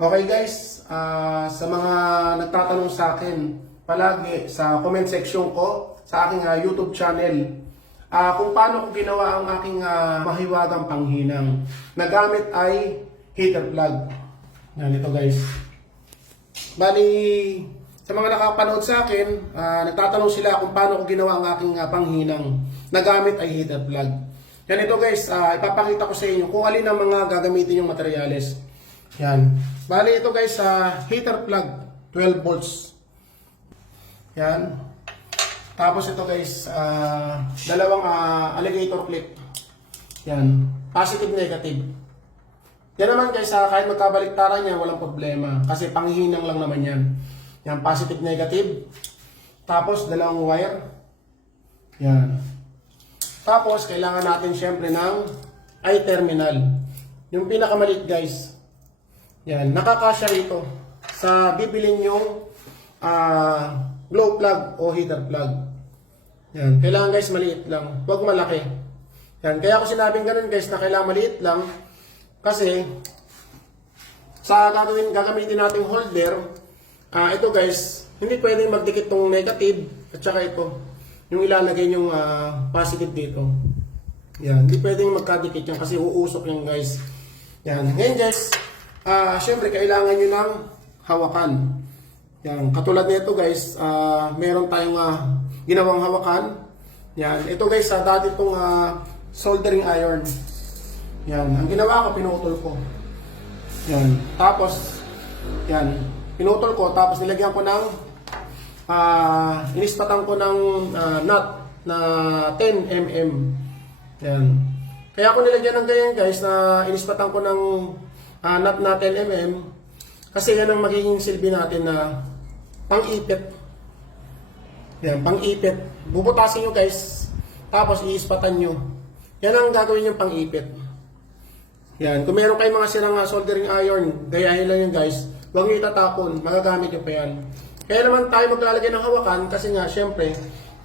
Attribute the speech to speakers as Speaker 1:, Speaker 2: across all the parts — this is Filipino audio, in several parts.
Speaker 1: Okay guys, ah, sa mga nagtatanong sa akin palagi sa comment section ko sa aking ah, YouTube channel ah, kung paano ko ginawa ang aking ah, mahiwagang panghinang. Nagamit ay heater plug. Yan ito guys. Bali, sa mga nakapanood sa akin, ah, nagtatanong sila kung paano ko ginawa ang aking ah, panghinang. Nagamit ay heater plug. Yan ito guys, ah, ipapakita ko sa inyo kung alin ang mga gagamitin yung materyales. Yan. Bali ito guys, sa heater plug, 12 volts. Yan. Tapos ito guys, ah, dalawang ah, alligator clip. Yan. Positive, negative. Yan naman guys, ah, kahit magkabaliktaran yan, walang problema. Kasi panghihinang lang naman yan. Yan, positive, negative. Tapos, dalawang wire. Yan. Tapos, kailangan natin syempre ng I-terminal. Yung pinakamalit guys. Yan, nakakasya rito sa bibilin yung ah, glow plug o heater plug. Yan, kailangan guys maliit lang, huwag malaki. Yan, kaya ako sinabing ganun guys na kailangan maliit lang kasi sa gagawin gagamitin nating holder, ah ito guys, hindi pwedeng magdikit tong negative at saka ito, yung ilalagay yung ah, positive dito. Yan, hindi pwedeng magkadikit yan kasi uusok yan guys. Yan, ngayon guys, ah syempre kailangan nyo ng hawakan. Yan, katulad nito guys, ah meron tayong ah, ginawang hawakan. Yan, ito guys, sa dati itong ah, soldering iron. Yan, ang ginawa ko, pinutol ko. Yan, tapos, yan, pinutol ko, tapos nilagyan ko ng, ah, inispatan ko ng ah, nut na 10 mm. Yan. Kaya ako nilagyan ng ganyan guys, na inispatan ko ng ah, nut na 10 mm, kasi yan ang magiging silbi natin na pang-ipit. Yan, pang-ipit. Bubutasin nyo guys, tapos iispatan nyo. Yan ang gagawin yung pang-ipit. Yan, kung meron kayong mga sirang ah, soldering iron, gayahin lang yun guys. Huwag nyo itatapon, magagamit nyo pa yan. Kaya naman tayo maglalagay ng hawakan kasi nga, syempre,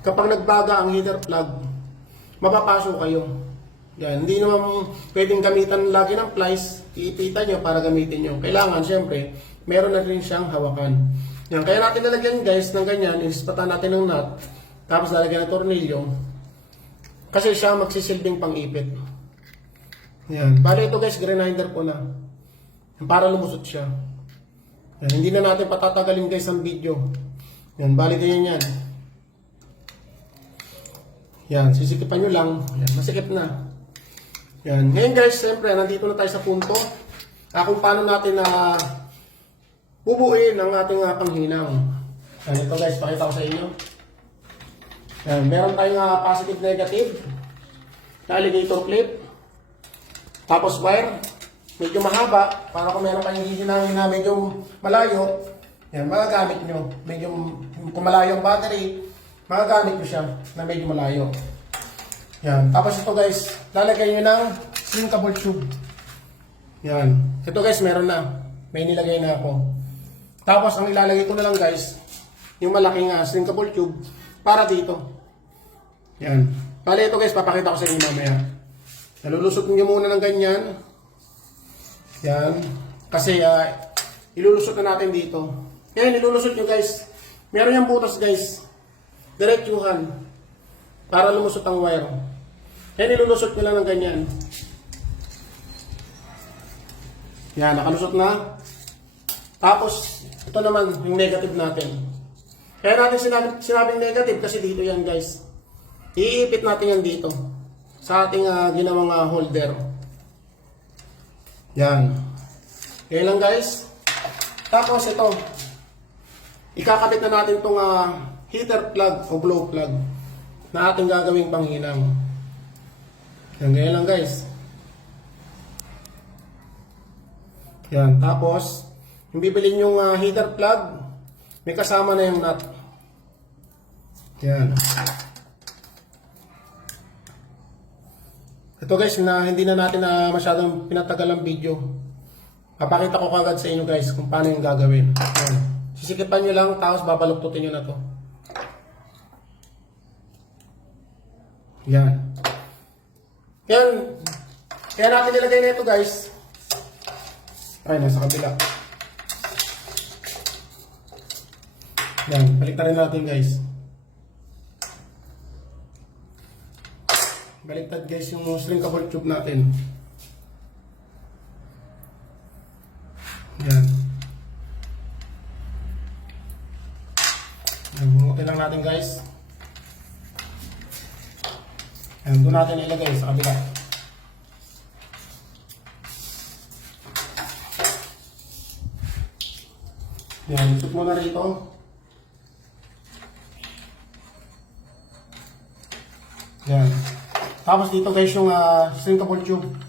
Speaker 1: kapag nagbaga ang heater plug, mapapaso kayo. Yan, hindi naman pwedeng gamitan lagi ng plies, iipitan nyo para gamitin nyo. Kailangan, syempre, meron na rin siyang hawakan. Yan, kaya natin nalagyan guys ng ganyan, inispatan natin ng nut, tapos lalagyan ng tornilyo, kasi siya magsisilbing pang-ipit. Yan. Bali ito guys, grinder ko na. Para lumusot siya. Yan. Hindi na natin patatagalin guys ang video. Yan. Bali ganyan yan. Yan. Sisikipan nyo lang. Yan. Masikip na. Yan. Ngayon guys, siyempre, nandito na tayo sa punto. Ah, kung paano natin na bubuin ang ating uh, panghinang. Yan. Ito guys, pakita ko sa inyo. Yan. Meron tayong ah, positive negative na alligator clip. Tapos wire, medyo mahaba, para kung meron kayong hihinangin na medyo malayo, yan, magagamit nyo. Medyo, kung malayo ang battery, magagamit nyo siya na medyo malayo. Yan. Tapos ito guys, lalagay nyo ng shrinkable tube. Yan. Ito guys, meron na. May nilagay na ako. Tapos ang ilalagay ko na lang guys, yung malaking uh, shrinkable tube para dito. Yan. Bale ito guys, papakita ko sa inyo mamaya. Nalulusot nyo muna ng ganyan. Yan. Kasi uh, ilulusot na natin dito. Yan, ilulusot nyo guys. Meron yung butas guys. Diretsuhan. Para lumusot ang wire. Yan, ilulusot nyo lang ng ganyan. Yan, nakalusot na. Tapos, ito naman, yung negative natin. Kaya natin sinabi, sinabing negative kasi dito yan guys. Iipit natin yan dito. Sa ating ah, ginawang ah, holder. Yan. Yan lang guys. Tapos ito. Ikakabit na natin itong ah, heater plug o glow plug na ating gagawing panghinang. Ganyan lang guys. Yan, tapos yung bibilin yung ah, heater plug, may kasama na yung nut. Yan. Ito guys, na hindi na natin na masyadong pinatagal ang video. Papakita ko kagad sa inyo guys kung paano yung gagawin. Yan. Sisikipan nyo lang, tapos babaluktutin nyo na to. Yan. Kaya, kaya natin nilagay na ito guys. Ay, nasa kabila. Yan, baliktarin natin guys. Baliktad guys yung string cable tube natin. Natin ilagay sa kabila. Yan, isot mo na rito. Yan. Tapos dito guys yung uh, shrinkable tube.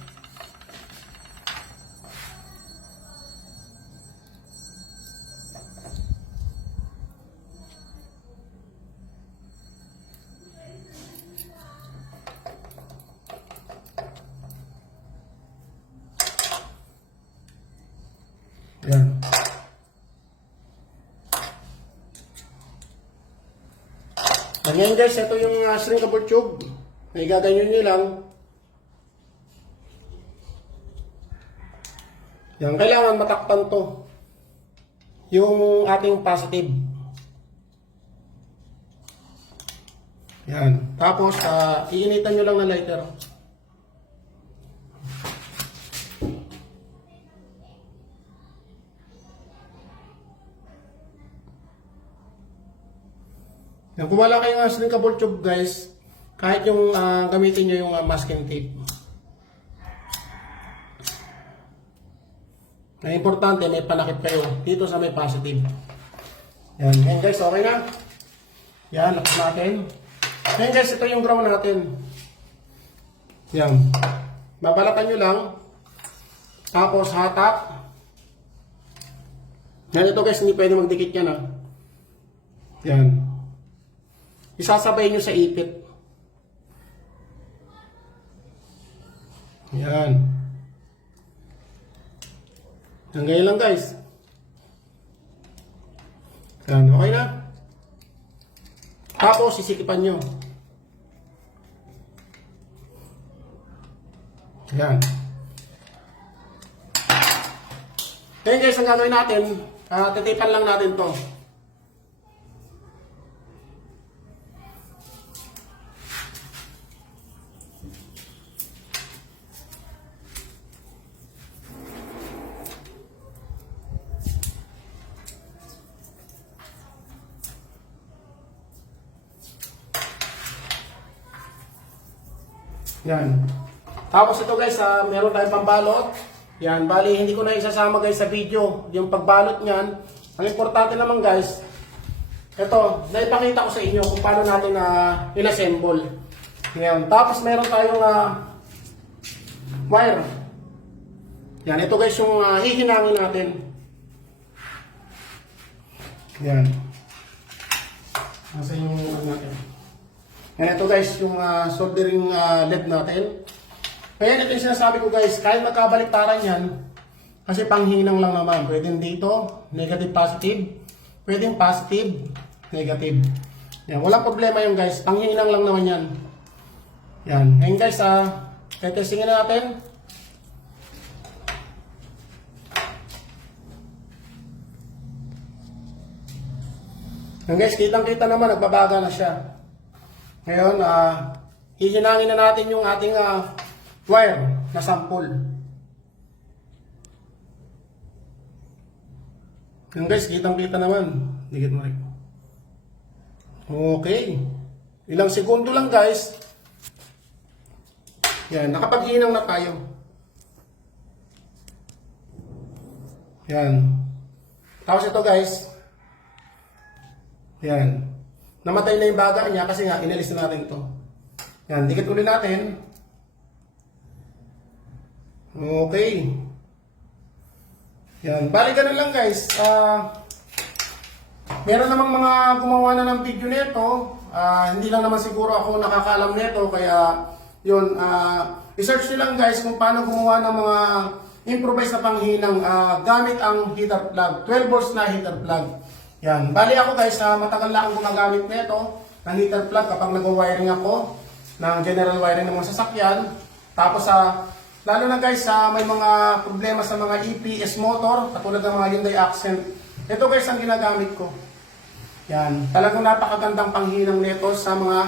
Speaker 1: Ganyan guys, ito yung uh, shrinkable tube. May gaganyan nyo lang. Yan, kailangan matakpan to. Yung ating positive. Yan. Tapos, uh, iinitan nyo lang ng lighter. Yan, kung wala kayong uh, shrinkable tube guys, kahit yung ah, gamitin nyo yung uh, masking tape. Na importante, may panakit kayo dito sa may positive. Yan, yan guys, okay na. Yan, lakas natin. Yan guys, ito yung ground natin. Yan. Babalatan nyo lang. Tapos hatak. Yan ito guys, hindi pwede magdikit yan ha. Yan. Isasabay nyo sa ipit. Yan. Ganyan lang guys. Yan, okay na. Tapos sisikipan nyo. Yan. Ngayon guys, ang gagawin natin, uh, titipan lang natin to. Yan. Tapos ito guys, ah, meron tayong pambalot. Yan, bali hindi ko na isasama guys sa video yung pagbalot niyan. Ang importante naman guys, ito, naipakita ko sa inyo kung paano natin na inassemble. Yan. Tapos meron tayong ah, wire. Yan, ito guys yung uh, hihinangin natin. Yan. Nasa yung ano natin. Yan ito guys, yung ah, soldering ah, LED natin. Kaya ito yung sinasabi ko guys, kahit magkabaliktaran yan, kasi panghinang lang naman. Pwedeng dito, negative positive. Pwedeng positive, negative. Yan, walang problema yung guys. Panghinang lang naman yan. Yan. Ngayon guys, ah, tetestingin na natin. Yan guys, kitang-kita naman, nagbabaga na siya. Ngayon, ah, hihinangin na natin yung ating ah, wire na sample. Yan guys, kitang-kita naman. Dikit mo rin. Okay. Ilang segundo lang guys. Yan, nakapaghinang na tayo. Yan. Tapos ito guys. Yan. Namatay na yung baga niya kasi nga inalis na natin ito. Yan, dikit ulit natin. Okay. Yan, bali ganun lang guys. Ah, meron namang mga gumawa na ng video nito. Ah, hindi lang naman siguro ako nakakaalam nito kaya yun, ah, i-search nyo lang guys kung paano gumawa ng mga improvised na panghinang ah, gamit ang heater plug. 12 volts na heater plug. Yan. Bali ako guys, ah, matagal na akong gumagamit nito ng heater plug kapag nag-wiring ako ng general wiring ng mga sasakyan. Tapos sa lalo na guys, sa may mga problema sa mga EPS motor, katulad ng mga Hyundai Accent. Ito guys ang ginagamit ko. Yan. Talagang napakagandang panghinang nito sa mga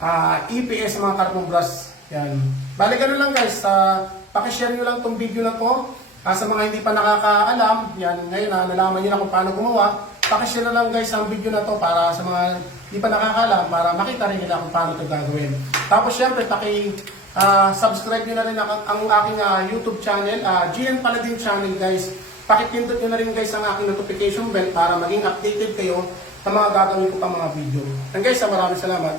Speaker 1: ah, EPS, mga carbon brush. Yan. Bali ganun lang guys. Uh, pakishare nyo lang tong video na to. Ah, sa mga hindi pa nakakaalam, yan, ngayon na nalaman nyo na kung paano gumawa. Pakishare na lang guys ang video na to para sa mga hindi pa nakakaalam, para makita rin nila kung paano ito gagawin. Tapos syempre, paki ah, subscribe nyo na rin ang, ang aking ah, YouTube channel, ah, GN Paladin channel guys. Pakipindot nyo na rin guys ang aking notification bell para maging updated kayo sa mga gagawin ko pang mga video. And guys, maraming salamat.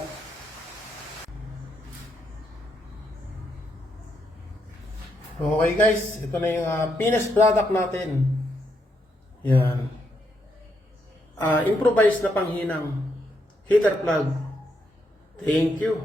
Speaker 1: Okay guys, ito na yung ah, finished product natin. Yan. Ah, improvised na panghinang heater plug. Thank you.